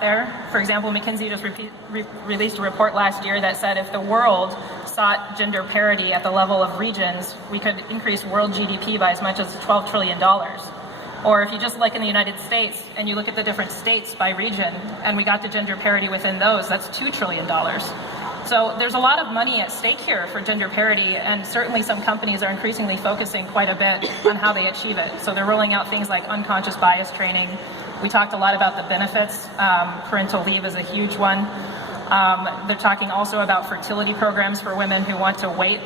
there. For example, McKinsey just released a report last year that said if the world sought gender parity at the level of regions, we could increase world GDP by as much as $12 trillion. Or if you just look in the United States and you look at the different states by region, and we got to gender parity within those, that's $2 trillion. So there's a lot of money at stake here for gender parity, and certainly some companies are increasingly focusing quite a bit on how they achieve it. So they're rolling out things like unconscious bias training. We talked a lot about the benefits. Parental leave is a huge one. They're talking also about fertility programs for women who want to wait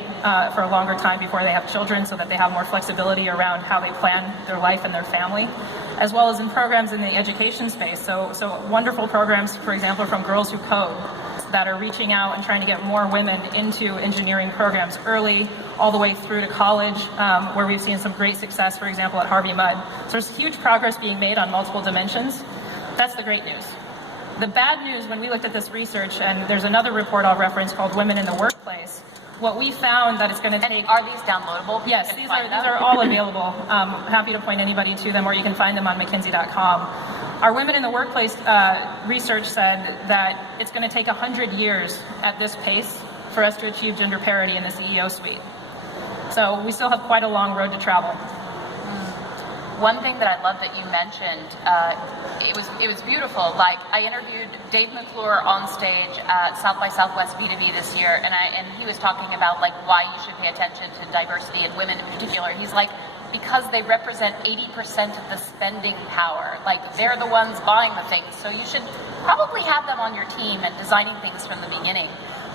for a longer time before they have children so that they have more flexibility around how they plan their life and their family, as well as in programs in the education space. So wonderful programs, for example, from Girls Who Code, that are reaching out and trying to get more women into engineering programs early, all the way through to college, where we've seen some great success, for example, at Harvey Mudd. So there's huge progress being made on multiple dimensions. That's the great news. The bad news, when we looked at this research, and there's another report I'll reference called Women in the Workplace, what we found that it's going to take... Are these downloadable? Yes, these are all available. Happy to point anybody to them, or you can find them on McKinsey.com. Our Women in the Workplace research said that it's going to take 100 years at this pace for us to achieve gender parity in the CEO suite. So we still have quite a long road to travel. One thing that I love that you mentioned, it was beautiful. Like, I interviewed Dave McClure on stage at South by Southwest B2B this year, and he was talking about like why you should pay attention to diversity and women in particular. He's like, because they represent 80% of the spending power. Like, they're the ones buying the things, so you should probably have them on your team and designing things from the beginning.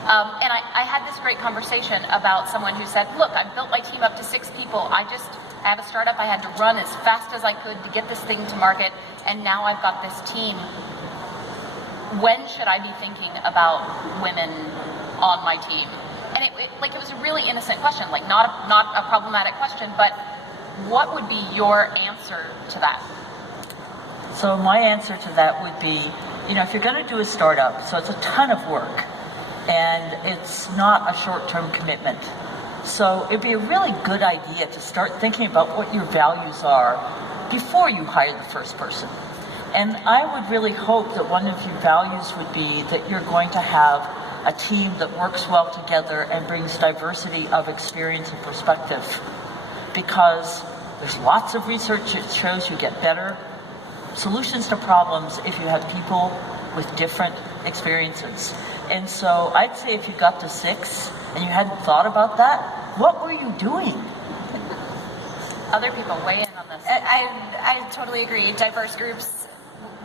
And I had this great conversation about someone who said, look, I built my team up to 6 people. I have a startup. I had to run as fast as I could to get this thing to market, and now I've got this team. When should I be thinking about women on my team? And it was a really innocent question, like not a problematic question, but what would be your answer to that? So my answer to that would be, if you're going to do a startup, so it's a ton of work, and it's not a short-term commitment. So it'd be a really good idea to start thinking about what your values are before you hire the first person. And I would really hope that one of your values would be that you're going to have a team that works well together and brings diversity of experience and perspective. Because there's lots of research that shows you get better solutions to problems if you have people with different experiences. And so I'd say if you got to 6 and you hadn't thought about that, what were you doing? Other people weigh in on this. I totally agree. Diverse groups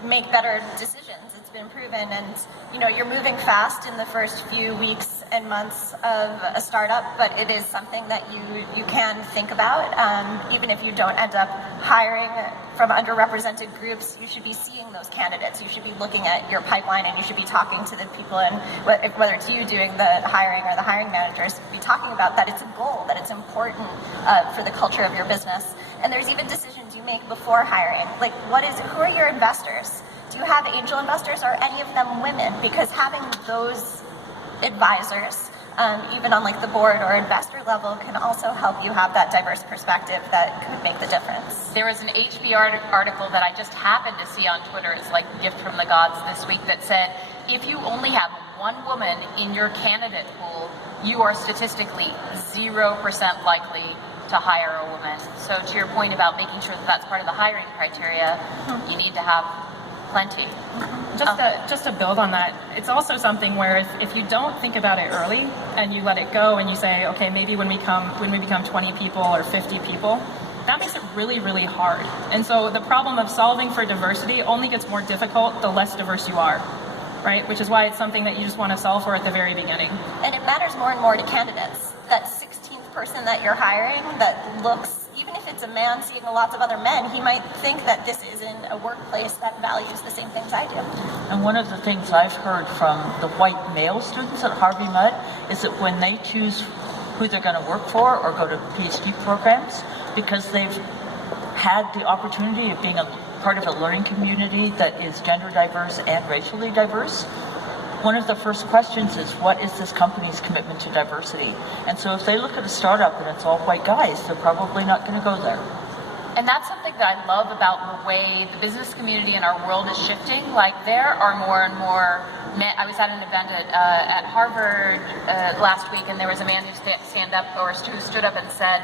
make better decisions. It's been proven, and you're moving fast in the first few weeks and months of a startup, but it is something that you can think about. Even if you don't end up hiring from underrepresented groups, you should be seeing those candidates. You should be looking at your pipeline, and you should be talking to the people, and whether it's you doing the hiring or the hiring managers, be talking about that it's a goal, that it's important for the culture of your business. And there's even decisions you make before hiring, like who are your investors? Do you have angel investors? Are any of them women? Because having those advisors, even on like the board or investor level, can also help you have that diverse perspective that could make the difference. There was an HBR article that I just happened to see on Twitter. It's like a gift from the gods this week, that said, if you only have one woman in your candidate pool, you are statistically 0% likely to hire a woman. So to your point about making sure that that's part of the hiring criteria, you need to have plenty. Just to build on that, it's also something where if you don't think about it early and you let it go and you say, okay, maybe when we become 20 people or 50 people, that makes it really, really hard. And so the problem of solving for diversity only gets more difficult the less diverse you are, right? Which is why it's something that you just want to solve for at the very beginning. And it matters more and more to candidates. That 16th person that you're hiring that looks, even if it's a man seeing lots of other men, he might think that this isn't a workplace that values the same things I do. And one of the things I've heard from the white male students at Harvey Mudd is that when they choose who they're going to work for or go to PhD programs, because they've had the opportunity of being a part of a learning community that is gender diverse and racially diverse, one of the first questions is, what is this company's commitment to diversity? And so if they look at a startup and it's all white guys, they're probably not going to go there. And that's something that I love about the way the business community in our world is shifting. Like there are more and more men. I was at an event at Harvard last week, and there was a man who stood up and said,